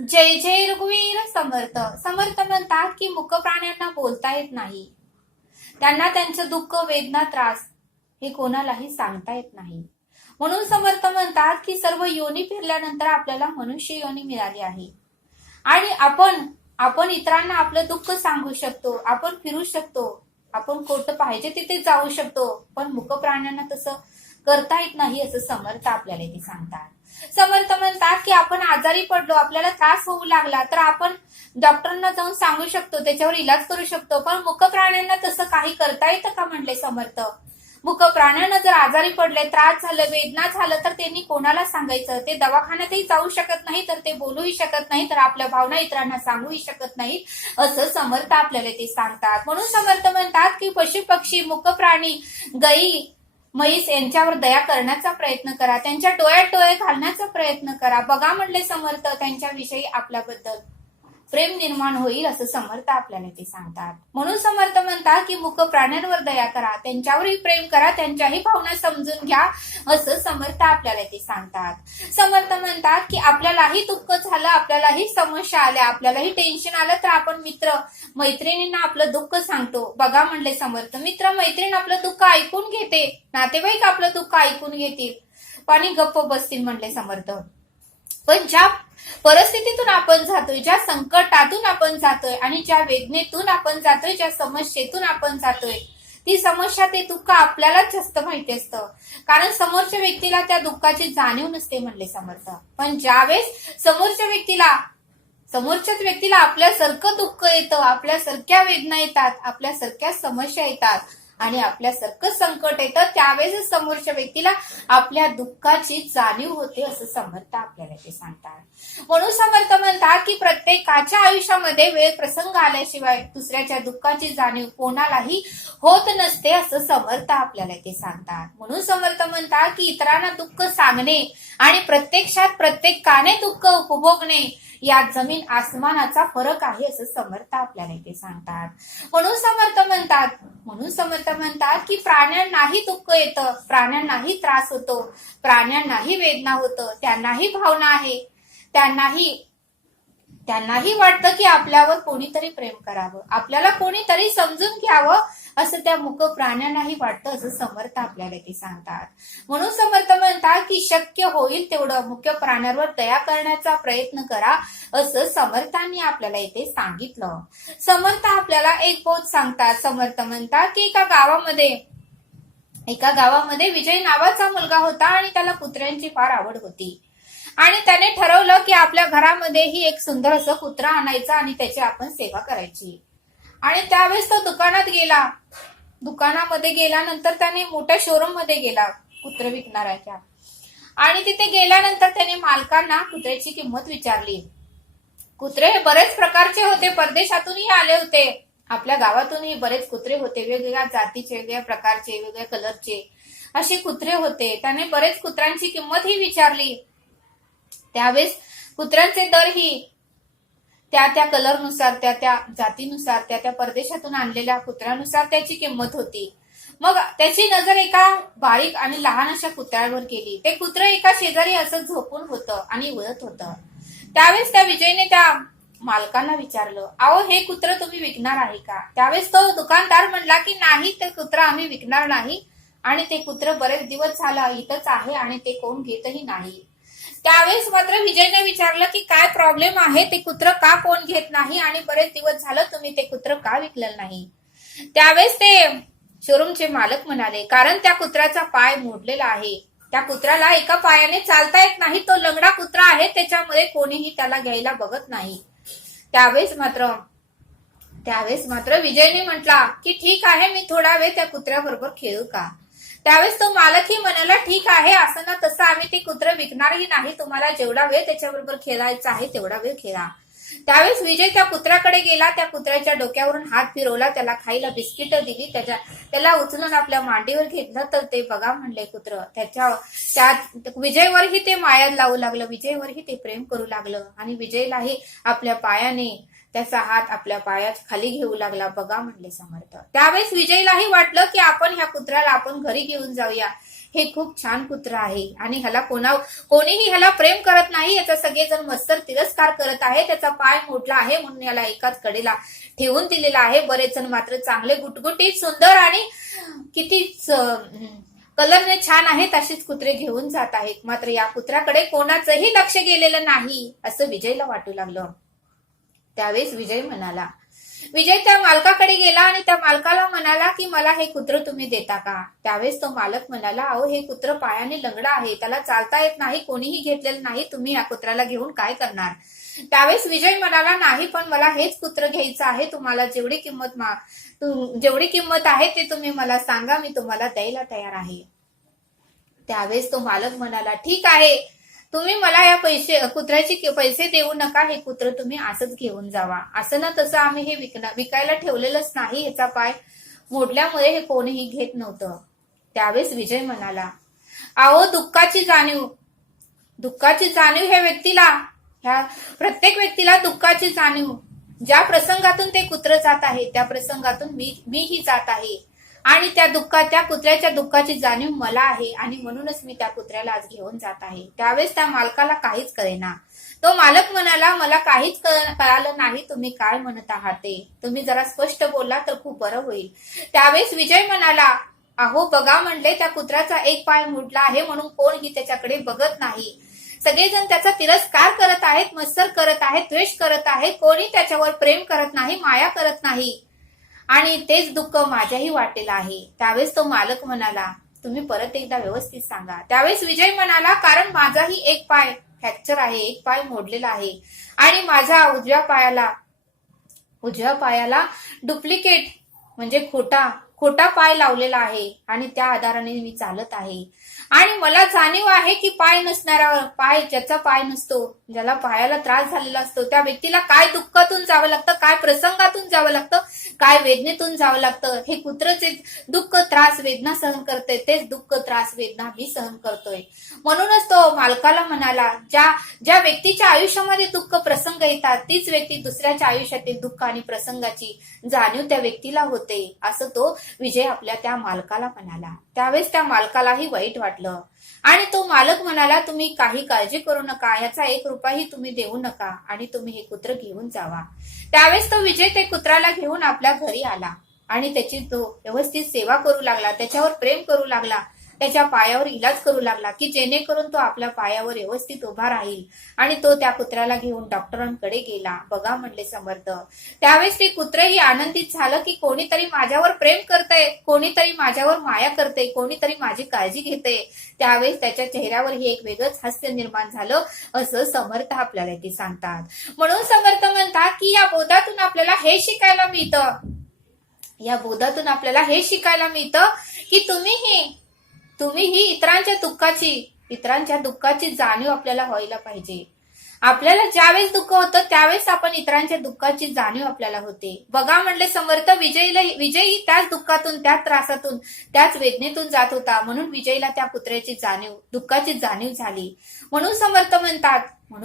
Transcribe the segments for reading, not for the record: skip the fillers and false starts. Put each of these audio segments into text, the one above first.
जय जय रघुवीर समर्थ. समर्थ म्हणतात की मूक प्राण्यांना बोलता येत नाही. त्यांना त्यांचं दुःख, वेदना, त्रास हे कोणालाही सांगता येत नाही. म्हणून समर्थ म्हणतात की सर्व योनी फिरल्यानंतर आपल्याला मनुष्य योनी मिळाली आहे. आणि आपण इतरांना आपलं दुःख सांगू शकतो, आपण फिरू शकतो, आपण कोठं पाहिजे तिथे जाऊ शकतो. पण मूक प्राण्यांना तसं करता येत नाही असं समर्थ आपल्याला इथे सांगतात. समर्थ म्हणतात की आपण आजारी पडलो, आपल्याला त्रास होऊ लागला तर आपण डॉक्टरांना जाऊन सांगू शकतो, त्याच्यावर इलाज करू शकतो. पण मूक प्राण्यांना तसं काही करता येतं का म्हणले समर्थ. मूक प्राण्यांना जर आजारी पडले, त्रास झालं, वेदना झालं तर त्यांनी कोणाला सांगायचं. ते दवाखान्यातही जाऊ शकत नाही, तर ते बोलूही शकत नाही, तर आपल्या भावना इतरांना सांगूही शकत नाही असं समर्थ आपल्याला ते सांगतात. म्हणून समर्थ म्हणतात की पशु पक्षी, मूक प्राणी, गाई, म्हैस यांच्यावर दया करण्याचा प्रयत्न करा, त्यांच्या डोळ्यात डोळे घालण्याचा प्रयत्न करा. बघा म्हणले समर्थ, त्यांच्याविषयी आपल्याबद्दल प्रेम निर्माण होईल असं समर्थ आपल्याला ते सांगतात. म्हणून समर्थ म्हणतात की मूक प्राण्यांवर दया करा, त्यांच्यावरही प्रेम करा, त्यांच्याही भावना समजून घ्या असं समर्थ आपल्याला ते सांगतात. समर्थ म्हणतात की आपल्यालाही दुःख झालं, आपल्यालाही समस्या आल्या, आपल्यालाही टेन्शन आलं तर आपण मित्र मैत्रिणींना आपलं दुःख सांगतो. बघा म्हणले समर्थ, मित्र मैत्रीण आपलं दुःख ऐकून घेते, नातेवाईक आपलं दुःख ऐकून घेतील आणि गप्प बसतील म्हणले समर्थ. पण ज्या परिस्थितीतून आपण जातोय, ज्या संकटातून आपण जातोय आणि ज्या वेदनेतून आपण जातोय, ज्या समस्येतून आपण जातोय, ती समस्या, ते दुःख आपल्यालाच जास्त माहिती असतं. कारण समोरच्या व्यक्तीला त्या दुःखाची जाणीव नसते म्हणले समर्थ. पण ज्यावेळेस समोरच्याच व्यक्तीला आपल्यासारखं दुःख येतं, आपल्यासारख्या वेदना येतात, आपल्यासारख्या समस्या येतात आणि आपल्यासारखं संकट येतं, त्यावेळेस समोरच्या व्यक्तीला आपल्या दुःखाची जाणीव होते असं समर्थ आपल्याला ते सांगतात. म्हणून समर्थ म्हणतात की प्रत्येकाच्या आयुष्यामध्ये वेळ प्रसंग आल्याशिवाय दुसऱ्याच्या दुःखाची जाणीव कोणालाही होत नसते असं समर्थ आपल्याला ते सांगतात. म्हणून समर्थ म्हणतात की इतरांना दुःख सांगणे आणि प्रत्यक्षात प्रत्येकाने दुःख उपभोगणे यात जमीन आसमानाचा फरक आहे असं समर्थ आपल्याला ते सांगतात. म्हणून समर्थ म्हणतात की प्राण्यांनाही दुःख येतं, प्राण्यांनाही त्रास होतो, प्राण्यांनाही वेदना होतं, त्यांनाही भावना आहे, त्यांनाही वाटतं की आपल्यावर कोणीतरी प्रेम करावं, आपल्याला कोणीतरी समजून घ्यावं असं त्या मूक प्राण्यांनाही वाटतं असं समर्थ आपल्याला ते सांगतात. म्हणून समर्थ म्हणतात की शक्य होईल तेवढं मुक प्राण्यांवर दया करण्याचा प्रयत्न करा असं समर्थांनी आपल्याला इथे सांगितलं. समर्थ आपल्याला एक बोध सांगतात. समर्थ म्हणतात की एका गावामध्ये विजय नावाचा मुलगा होता आणि त्याला कुत्र्यांची फार आवड होती. आणि त्याने ठरवलं की आपल्या घरामध्येही एक सुंदर असं कुत्रा आणायचं आणि त्याची आपण सेवा करायची. आणि त्यावेळेस तो दुकानामध्ये गेल्यानंतर त्याने मोठ्या शोरूम मध्ये गेला कुत्रे विकणाऱ्याच्या. आणि तिथे गेल्यानंतर त्याने मालकांना कुत्र्याची किंमत विचारली. कुत्रे बरेच प्रकारचे होते, परदेशातूनही आले होते, आपल्या गावातूनही बरेच कुत्रे होते, वेगवेगळ्या जातीचे, वेगवेगळ्या प्रकारचे, वेगवेगळ्या कलरचे असे कुत्रे होते. त्याने बरेच कुत्र्यांची किंमत ही विचारली. त्यावेळेस कुत्र्यांचे दर ही त्या कलरनुसार, त्या जातीनुसार, त्या परदेशातून आणलेल्या कुत्र्यानुसार त्याची किंमत होती. मग त्याची नजर एका बारीक आणि लहान अशा कुत्र्यावर गेली. ते कुत्र एका शेजारी असं झोपून होतं आणि उळत होतं. त्यावेळेस त्या विजयने त्या मालकांना विचारलं, अहो हे कुत्र तुम्ही विकणार आहे का? त्यावेळेस तो दुकानदार म्हणला की नाही, ते कुत्र आम्ही विकणार नाही आणि ते कुत्र बरेच दिवस झाला इथंच आहे आणि ते कोण घेतही नाही. त्यावेळेस मात्र विजयने विचारलं की काय प्रॉब्लेम आहे, ते कुत्र का कोण घेत नाही आणि बरेच दिवस झालं तुम्ही ते कुत्र का विकलं नाही? त्यावेळेस ते शोरूमचे मालक म्हणाले, कारण त्या कुत्र्याचा पाय मोडलेला आहे, त्या कुत्र्याला एका पायाने चालता येत नाही, तो लंगडा कुत्रा आहे, त्याच्यामुळे कोणीही त्याला घ्यायला बघत नाही. त्यावेळेस मात्र विजयने म्हटला की ठीक आहे, मी थोडा वेळ त्या कुत्र्याबरोबर खेळू का? त्यावेळेस तो मालकही म्हणाला, ठीक आहे, असं ना तसं आम्ही ते कुत्र विकणारही नाही, तुम्हाला जेवढा वेळ त्याच्याबरोबर खेळायचा आहे तेवढा वेळ खेळा. त्यावेळेस विजय त्या कुत्र्याकडे गेला, त्या कुत्र्याच्या डोक्यावरून हात फिरवला, त्याला खायला बिस्किट दिली, त्याला उचलून आपल्या मांडीवर घेतलं. तर ते बघा म्हणले कुत्र त्या विजयवरही ते माया लावू लागलं, विजयवरही ते प्रेम करू लागलं आणि विजयलाही आपल्या पायाने त्याचा हात आपल्या पायात खाली घेऊ लागला. बघा म्हणले समर्थ. त्यावेळेस विजयलाही वाटलं की आपण ह्या कुत्र्याला आपण घरी घेऊन जाऊया, हे खूप छान कुत्र आहे आणि कोणीही ह्याला प्रेम करत नाही, याचा सगळेजण मत्सर तिरस्कार करत आहे, त्याचा पाय मोडला आहे म्हणून याला एकाच कडेला ठेवून दिलेला आहे. बरेच जण मात्र चांगले गुटगुटीत सुंदर आणि किती कलरने छान आहेत अशीच कुत्रे घेऊन जात आहेत. मात्र या कुत्र्याकडे कोणाचंही लक्ष गेलेलं नाही असं विजयला वाटू लागलं. त्यावेळेस विजय त्या मालकाकडे गेला आणि त्या मालकाला म्हणाला की मला हे कुत्र तुम्ही देता का? त्यावेळेस तो मालक म्हणाला, अहो हे कुत्र पायाने लंगडा आहे, त्याला चालता येत नाही, कोणीही घेतलेलं नाही, तुम्ही या कुत्र्याला घेऊन काय करणार? त्यावेळेस विजय म्हणाला, नाही पण मला हेच कुत्र घ्यायचं आहे, तुम्हाला जेवढी किंमत आहे ते तुम्ही मला सांगा, मी तुम्हाला द्यायला तयार आहे. त्यावेळेस तो मालक म्हणाला, ठीक आहे, तुम्ही मला या कुत्र्याचे पैसे देऊ नका, हे कुत्र तुम्ही असंच घेऊन जावा. असं ना तसं आम्ही हे विकायला ठेवलेलंच नाही, याचा पाय मोडल्यामुळे हे कोणीही घेत नव्हतं. त्यावेळेस विजय म्हणाला, अहो दुःखाची जाणीव ह्या प्रत्येक व्यक्तीला दुःखाची जाणीव, ज्या प्रसंगातून ते कुत्र जात आहे त्या प्रसंगातून मीही जात आहे आणि त्या कुत्र्याच्या दुःखाची जाणीव मला आहे आणि म्हणूनच मी त्या कुत्र्याला आज घेऊन जात आहे. त्यावेळेस त्या मालकाला काहीच कळेना. तो मालक म्हणाला, मला काहीच कळालं नाही, तुम्ही काय म्हणत आहात ते तुम्ही जरा स्पष्ट बोलला तर खूप बरं होईल. त्यावेळेस विजय म्हणाला, अहो बघा म्हणले, त्या कुत्र्याचा एक पाय मोडला आहे म्हणून कोणही त्याच्याकडे बघत नाही, सगळेजण त्याचा तिरस्कार करत आहेत, मत्सर करत आहेत, द्वेष करत आहेत, कोणी त्याच्यावर प्रेम करत नाही, माया करत नाही आणि तेच दुःख माझ्याही वाटेला आहे. त्यावेळेस तो मालक म्हणाला, तुम्ही परत एकदा व्यवस्थित सांगा. त्यावेळेस विजय म्हणाला, कारण माझाही एक पाय फ्रॅक्चर आहे, एक पाय मोडलेला आहे आणि माझ्या उजव्या पायाला डुप्लिकेट म्हणजे खोटा पाय लावलेला आहे आणि त्या आधाराने मी चालत आहे आणि मला जाणीव आहे की ज्याचा पाय नसतो, ज्याला पायाला त्रास झालेला असतो, त्या व्यक्तीला काय दुःखातून जावं लागतं, काय प्रसंगातून जावं लागतं, काय वेदनेतून जावं लागतं. हे कुत्रचे दुःख त्रास वेदना सहन करते, तेच दुःख त्रास वेदना मी सहन करतोय. म्हणूनच तो मालकाला म्हणाला, ज्या व्यक्तीच्या आयुष्यामध्ये दुःख प्रसंग येतात तीच व्यक्ती दुसऱ्याच्या आयुष्यातील दुःख आणि प्रसंगाची जाणीव त्या व्यक्तीला होते, असं तो विजय आपल्या त्या मालकाला म्हणाला. त्यावेळेस त्या मालकालाही वाईट वाटलं आणि तो मालक म्हणाला, तुम्ही काही काळजी करू नका, याचा 1 रुपयाही तुम्ही देऊ नका आणि तुम्ही हे कुत्र घेऊन जावा. त्यावेळेस तो विजय ते कुत्राला घेऊन आपल्या घरी आला आणि त्याची तो व्यवस्थित सेवा करू लागला, त्याच्यावर प्रेम करू लागला, त्याच्या पायावर इलाज करू लागला की जेणेकरून तो आपल्या पायावर व्यवस्थित उभा राहील आणि तो त्या कुत्र्याला घेऊन डॉक्टरांकडे गेला. बघा म्हणले समर्थ, त्यावेळेस ते कुत्रही आनंदित झालं की कोणीतरी माझ्यावर प्रेम करतंय, कोणीतरी माझ्यावर माया करते, कोणीतरी माझी काळजी घेते. त्यावेळेस त्याच्या चेहऱ्यावरही एक वेगळंच हास्य निर्माण झालं असं समर्थ आपल्याला ते सांगतात. म्हणून समर्थ म्हणतात की या बोधातून आपल्याला हे शिकायला मिळतं की तुम्हीही इतरांच्या दुःखाची जाणीव आपल्याला व्हायला पाहिजे. आपल्याला ज्यावेळेस दुःख होतं त्यावेळेस आपण इतरांच्या दुःखाची जाणीव आपल्याला होते. बघा म्हणले समर्थ, विजयही त्याच दुःखातून, त्याच त्रासातून, त्याच वेदनेतून जात होता, म्हणून विजयला त्या कुत्र्याची दुःखाची जाणीव झाली. म्हणून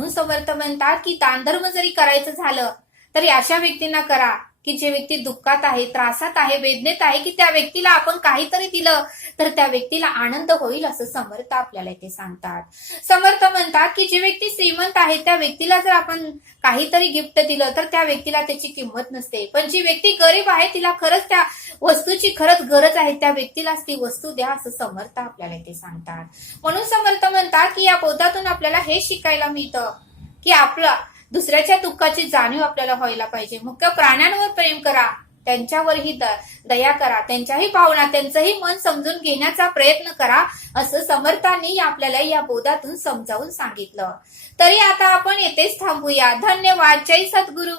समर्थ म्हणतात की दानधर्म जरी करायचं झालं तरी अशा व्यक्तींना करा की जे व्यक्ती दुःखात आहे, त्रासात आहे, वेदनेत आहे, की त्या व्यक्तीला आपण काहीतरी दिलं तर त्या व्यक्तीला आनंद होईल असं समर्थ आपल्याला इथे सांगतात. समर्थ म्हणतात की जी व्यक्ती श्रीमंत आहे त्या व्यक्तीला जर आपण काहीतरी गिफ्ट दिलं तर त्या व्यक्तीला त्याची किंमत नसते, पण जी व्यक्ती गरीब आहे तिला खरंच त्या वस्तूची गरज आहे, त्या व्यक्तीलाच ती वस्तू द्या असं समर्थ आपल्याला इथे सांगतात. म्हणून समर्थ म्हणतात की या बोधातून आपल्याला हे शिकायला मिळतं की दुसऱ्याच्या दुःखाची जाणीव आपल्याला व्हायला पाहिजे. मुख्य प्राण्यांवर प्रेम करा, त्यांच्यावरही दया करा, त्यांच्याही भावना, त्यांचंही मन समजून घेण्याचा प्रयत्न करा असं समर्थांनी आपल्याला या बोधातून समजावून सांगितलं. तरी आता आपण येथेच थांबूया. धन्यवाद. जय सद्गुरू.